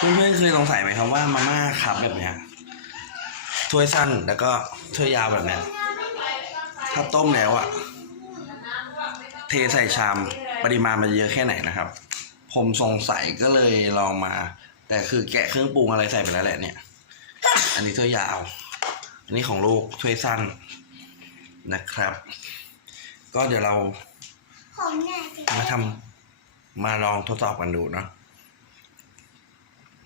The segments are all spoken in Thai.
เพื่อนๆเคยสงสัยไหมครับว่ามาม่าคัพแบบเนี้ยถ้วยสั้นแล้วก็ถ้วยยาวแบบเนี้ยถ้าต้มแล้วอะเทใส่ชามปริมาณมันเยอะแค่ไหนนะครับ ผมสงสัยก็เลยลองมา แต่คือแกะเครื่องปรุงอะไรใส่ไปแล้วแหละเนี่ย อันนี้ถ้วยยาว อันนี้ของลูกถ้วยสั้นนะครับ ก็เดี๋ยวเราของแม่สิมาทำมาลองทดสอบกันดูเนาะ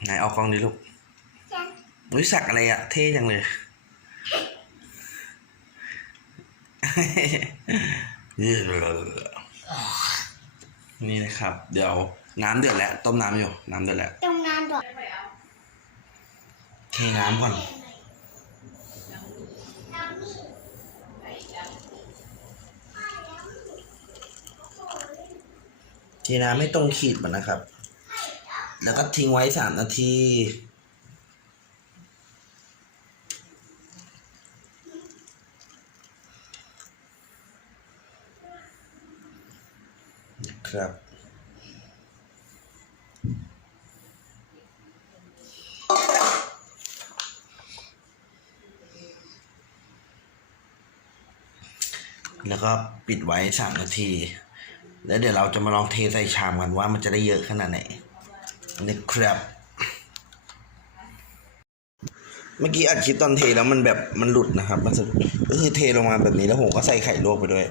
ไหนเอากล้องดิลูกจันรู้สักอะไรอะเท่จังเลย นี่นะครับ เดี๋ยวน้ำเดือดแล้ว ต้มน้ำอยู่ น้ำเดือดแล้วตรงงานดอกเทน้ำก่อน เทน้ำไม่ตรงขีดมันนะครับ แล้วก็ทิ้งไว้สามนาที ครับ แล้วก็ปิดไว้สามนาที แล้วเดี๋ยวเราจะมาลองเทใส่ชามกันว่ามันจะได้เยอะขนาดไหน นะครับ เมื่อกี้อัดคลิปตอนเทแล้วมันแบบมันหลุดนะครับ มันสะก็คือเทลงมาแบบนี้แล้วผมก็ใส่ไข่ลวกไปด้วย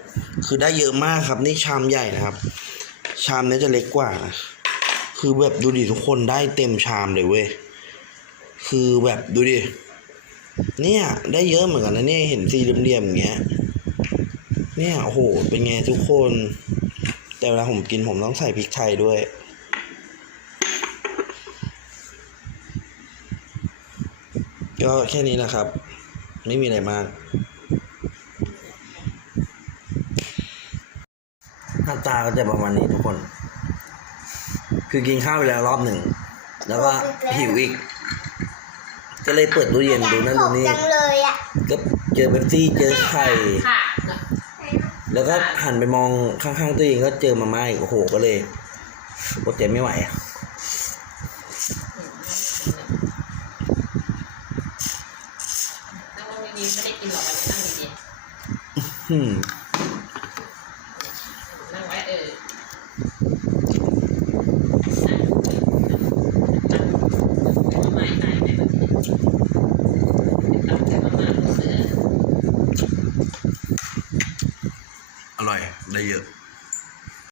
คือได้เยอะมากครับ นี่ชามใหญ่นะครับ ชามนี้จะเล็กกว่านะคือแบบดูดิทุกคนได้เต็มชามเลยเว้ยคือแบบดูดิเนี่ยได้เยอะเหมือนกันนะเนี่ยเห็นสีเหลี่ยมๆอย่างเงี้ย เนี่ยโอ้โหเป็นไงทุกคน แต่เวลาผมกินผมต้องใส่พริกไทยด้วย ก็แค่นี้นะครับ ไม่มีอะไรมากหน้าตาก็จะประมาณนี้ทุกคน คือกินข้าวไปแล้วรอบหนึ่ง แล้วก็หิวอีก ก็เลยเปิดตู้เย็นดูนั่นดูนี่จังเลยอะก็เจอเบปซี่เจอไข่ค่ะแล้วก็หันไปมองข้างๆตัวเองก็เจอมาม่าอีกโอ้โหก็เลยอดใจไม่ไหว นิวไม่ได้กินหรอกมันนั่งดีอืๆนั่งไว้เออนั่นั่งไม้เสือ อร่อย ได้เยอะ